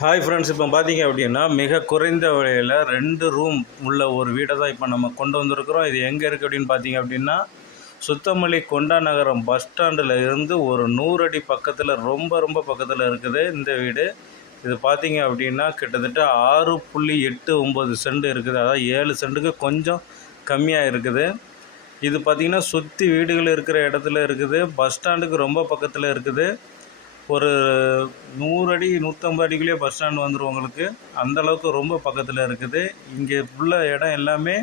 Hi friends இப்போ பார்த்தீங்க அப்படின்னா மிக குறைந்த விலையில் ரெண்டு ரூம் உள்ள ஒரு வீடை தான் இப்போ நம்ம கொண்டு வந்திருக்கிறோம். இது எங்கே இருக்குது அப்படின்னு பார்த்தீங்க அப்படின்னா சுத்தமல்லி கொண்டா நகரம் பஸ் ஸ்டாண்டில் இருந்து ஒரு நூறு அடி பக்கத்தில் ரொம்ப ரொம்ப பக்கத்தில் இருக்குது இந்த வீடு. இது பார்த்தீங்க அப்படின்னா கிட்டத்தட்ட ஆறு புள்ளி எட்டு ஒம்பது சென்ட் இருக்குது. அதாவது ஏழு சென்ட்டுக்கு கொஞ்சம் கம்மியாக இருக்குது. இது பார்த்திங்கன்னா சுற்றி வீடுகள் இருக்கிற இடத்துல இருக்குது. பஸ் ஸ்டாண்டுக்கு ரொம்ப பக்கத்தில் இருக்குது. ஒரு நூறு அடி நூற்றம்பது அடிக்குள்ளேயே பஸ் ஸ்டாண்ட் வந்துடும் உங்களுக்கு. அந்தளவுக்கு ரொம்ப பக்கத்தில் இருக்குது. இங்கே உள்ள இடம் எல்லாமே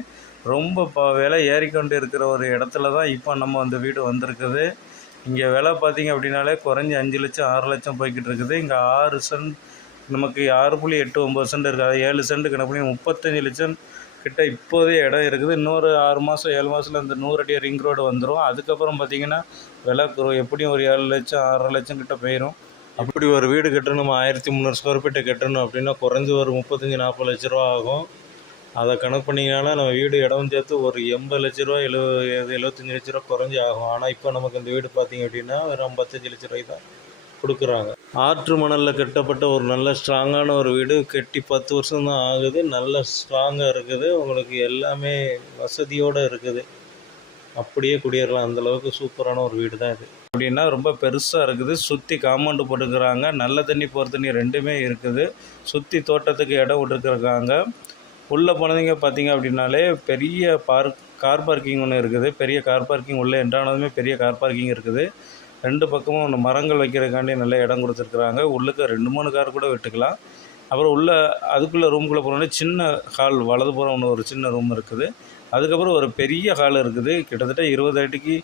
ரொம்ப ப விலை ஏறிக்கொண்டு இருக்கிற ஒரு இடத்துல தான் இப்போ நம்ம அந்த வீடு வந்திருக்குது. இங்கே விலை பார்த்திங்க அப்படின்னாலே குறைஞ்சி அஞ்சு லட்சம் ஆறு லட்சம் போய்கிட்டு இருக்குது. இங்கே ஆறு சென்ட் நமக்கு ஆறு புள்ளி எட்டு ஒம்பது சென்ட் இருக்குது அது ஏழு சென்ட் கணக்கு பண்ணி முப்பத்தஞ்சு லட்சம் கிட்ட இப்போதே இடம் இருக்குது. இன்னொரு ஆறு மாதம் ஏழு மாதத்துல இந்த நூறு அடி ரிங் ரோடு வந்துடும் அதுக்கப்புறம் பார்த்தீங்கன்னா விலை எப்படியும் ஒரு ஏழு லட்சம் ஆறரை லட்சம் கிட்ட போயிடும் அப்படி ஒரு வீடு கட்டணும் நம்ம ஆயிரத்தி முந்நூறு ஸ்கொயர் ஃபீட்டு கட்டணும் அப்படின்னா குறைஞ்சி ஒரு முப்பத்தஞ்சு நாற்பது லட்ச ரூபா ஆகும். அதை கணக்கு பண்ணிங்கன்னா நம்ம வீடு இடம் சேர்த்து ஒரு எண்பது லட்ச ரூபா எழுபது எழுபத்தஞ்சி லட்ச ரூபா குறைஞ்சி ஆகும். ஆனால் இப்போ நமக்கு இந்த வீடு பார்த்தீங்க அப்படின்னா ஒரு ஐம்பத்தஞ்சு லட்ச ரூபாய்க்கு தான் கொடுக்குறாங்க. ஆற்று மணலில் கட்டப்பட்ட ஒரு நல்ல ஸ்ட்ராங்கான ஒரு வீடு. கட்டி பத்து வருஷம் தான் ஆகுது. நல்ல ஸ்ட்ராங்காக இருக்குது. உங்களுக்கு எல்லாமே வசதியோடு இருக்குது. அப்படியே குடியேறலாம். அந்தளவுக்கு சூப்பரான ஒரு வீடு தான் இது. அப்படின்னா ரொம்ப பெருசாக இருக்குது. சுற்றி காம்பவுண்டு போட்டுக்கிறாங்க. நல்ல தண்ணி போகிற தண்ணி ரெண்டுமே இருக்குது. சுற்றி தோட்டத்துக்கு இடம் விட்டுருக்குறாங்க உள்ளே போனதுங்க பார்த்தீங்க அப்படின்னாலே பெரிய பார்க் கார் பார்க்கிங் ஒன்று இருக்குது. பெரிய கார் பார்க்கிங் உள்ளே என்றானதுமே பெரிய கார் பார்க்கிங் இருக்குது. ரெண்டு பக்கமும் ஒன்று மரங்கள் வைக்கிறதுக்காண்டி நல்ல இடம் கொடுத்துருக்குறாங்க. உள்ளுக்கு ரெண்டு மூணு கார் கூட விட்டுக்கலாம். அப்புறம் உள்ள அதுக்குள்ளே ரூம்குள்ளே போனோடனே சின்ன ஹால் வலதுபுறம் ஒன்று ஒரு சின்ன ரூம் இருக்குது. அதுக்கப்புறம் ஒரு பெரிய ஹால் இருக்குது. கிட்டத்தட்ட இருபது அடிக்கு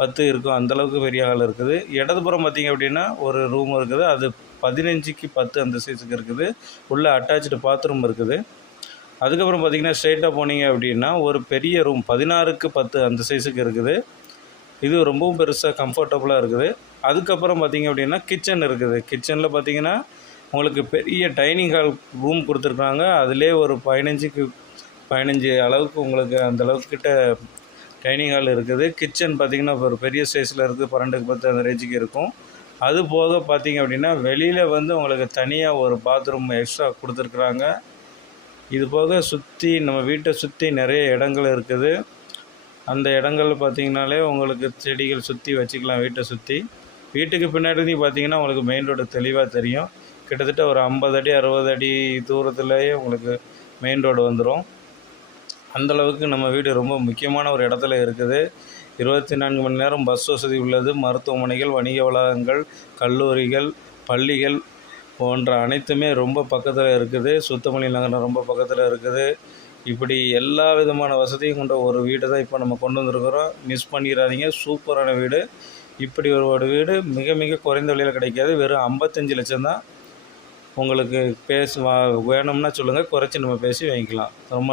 பத்து இருக்கும். அந்தளவுக்கு பெரிய ஹால் இருக்குது. இடதுபுறம் பார்த்திங்க அப்படின்னா ஒரு ரூம் இருக்குது. அது பதினஞ்சுக்கு பத்து அந்த சைஸுக்கு இருக்குது. உள்ள அட்டாச்சு பாத்ரூம் இருக்குது. அதுக்கப்புறம் பார்த்தீங்கன்னா ஸ்ட்ரெயிட்டாக போனீங்க அப்படின்னா ஒரு பெரிய ரூம் பதினாறுக்கு பத்து அந்த சைஸுக்கு இருக்குது. இது ரொம்பவும் பெருசாக கம்ஃபர்டபுளாக இருக்குது. அதுக்கப்புறம் பார்த்திங்க அப்படின்னா கிச்சன் இருக்குது. கிச்சனில் பார்த்திங்கன்னா உங்களுக்கு பெரிய டைனிங் ஹால் ரூம் கொடுத்துருக்காங்க. அதிலே ஒரு பதினஞ்சுக்கு பதினஞ்சு அளவுக்கு உங்களுக்கு அந்த அளவுக்கு கிட்ட டைனிங் ஹால் இருக்குது. கிச்சன் பார்த்திங்கன்னா ஒரு பெரிய சைஸில் இருக்குது பன்னெண்டுக்கு பத்து அந்த ரேஞ்சுக்கு இருக்கும். அது போக பார்த்தீங்க அப்படின்னா வெளியில் வந்து உங்களுக்கு தனியாக ஒரு பாத்ரூம் எக்ஸ்ட்ரா கொடுத்துருக்குறாங்க. இது போக சுற்றி நம்ம வீட்டை சுற்றி நிறைய இடங்கள் இருக்குது. அந்த இடங்கள் பார்த்திங்கனாலே உங்களுக்கு செடிகள் சுற்றி வச்சுக்கலாம் வீட்டை சுற்றி வீட்டுக்கு பின்னாடி பார்த்தீங்கன்னா உங்களுக்கு மெயின் ரோடு தெளிவாக தெரியும். கிட்டத்தட்ட ஒரு ஐம்பது அடி அறுபது அடி தூரத்துலேயே உங்களுக்கு மெயின் ரோடு வந்துடும் அந்தளவுக்கு நம்ம வீடு ரொம்ப முக்கியமான ஒரு இடத்துல இருக்குது. இருபத்தி நான்கு மணி நேரம் பஸ் வசதி உள்ளது. மருத்துவமனைகள் வணிக வளாகங்கள் கல்லூரிகள் பள்ளிகள் போன்ற அனைத்துமே ரொம்ப பக்கத்தில் இருக்குது. சுத்தமணி நகரம் ரொம்ப பக்கத்தில் இருக்குது. இப்படி எல்லா விதமான வசதியும் கொண்ட ஒரு வீடு தான் இப்போ நம்ம கொண்டு வந்திருக்கிறோம். மிஸ் பண்ணிடாதீங்க. சூப்பரான வீடு. இப்படி ஒரு ஒரு வீடு மிக மிக குறைந்த விலையில் கிடைக்காது. வெறும் ஐம்பத்தஞ்சு லட்சம் தான். உங்களுக்கு பேச வா வேணும்னா சொல்லுங்கள் குறைச்சி நம்ம பேசி வாங்கிக்கலாம். ரொம்ப